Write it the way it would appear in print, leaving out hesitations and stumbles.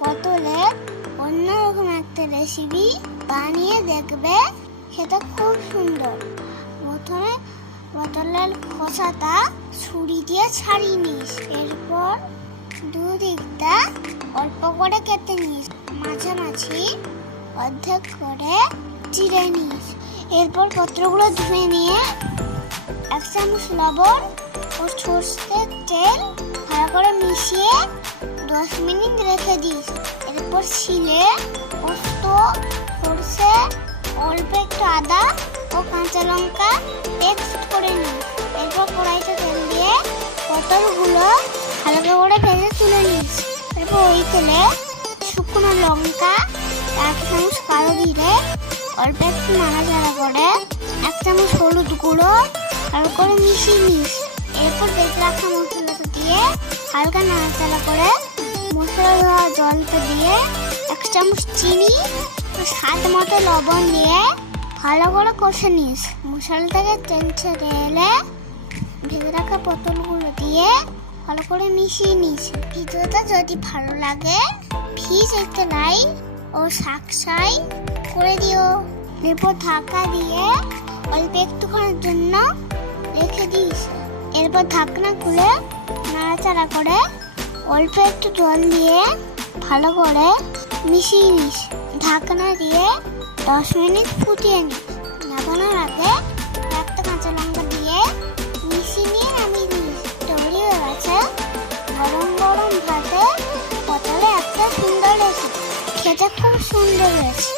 পটলের অন্যরকম একটা রেসিপি বানিয়ে দেখবে, খেতে খুব সুন্দর। প্রথমে পটলের খোসাটা ছুরি দিয়ে ছাড়িয়ে নিস, এরপর দুদিকটা অল্প করে কেটে নিস, মাঝামাঝি অর্ধেক করে চিড়ে নিস। এরপর পত্রগুলো ধুয়ে নিয়ে 1 চামচ লবণ ও সরষের তেল ভালো করে মিশিয়ে 10 মিনিট রেখে দিস। এরপর শিলে পোস্ত, সরষে, অল্প একটু আদা ও কাঁচা লঙ্কা পেস্ট করে নিস। এরপর কড়াইতে তেল দিয়ে পটলগুলো হালকা করে ভেজে তুলে নিস। এরপর ওই তেলে শুকনো লঙ্কা, 1 চামচ কালো জিরে, অল্প একটু নাড়াচাড়া করে 1 চামচ হলুদ গুঁড়ো ভালো করে মিশিয়ে নিস। এরপর বেটে রাখা মশলাটা দিয়ে হালকা নাড়াচাড়া করে মশলা ধোয়া জলটা দিয়ে 1 চামচ চিনি ও স্বাদ মতো লবণ দিয়ে ভালো করে কষে নিস। মশলাটাকে তেল ছেড়ে এলে ভেজে রাখা পটলগুলো দিয়ে ভালো করে মিশিয়ে নিস। ভিডিওটা যদি ভালো লাগে প্লিজ একটা লাইক ও সাবস্ক্রাইব করে দিও। এরপর ঢাকা দিয়ে অল্প একটুখানির জন্য রেখে দিস। এরপর ঢাকনা খুলে নাড়াচাড়া করে অল্প একটু জল দিয়ে ভালো করে মিশিয়ে নিস। ঢাকনা দিয়ে 10 মিনিট ফুটিয়ে নিস। নামানোর আগে একটা কাঁচা লঙ্কা দিয়ে মিশিয়ে নিয়ে নামিয়ে নিস। তৈরি হয়ে গেছে গরম গরম ভাতে পটলে একটা সুন্দর রেসিপি। খেতে খুব সুন্দর হয়েছে।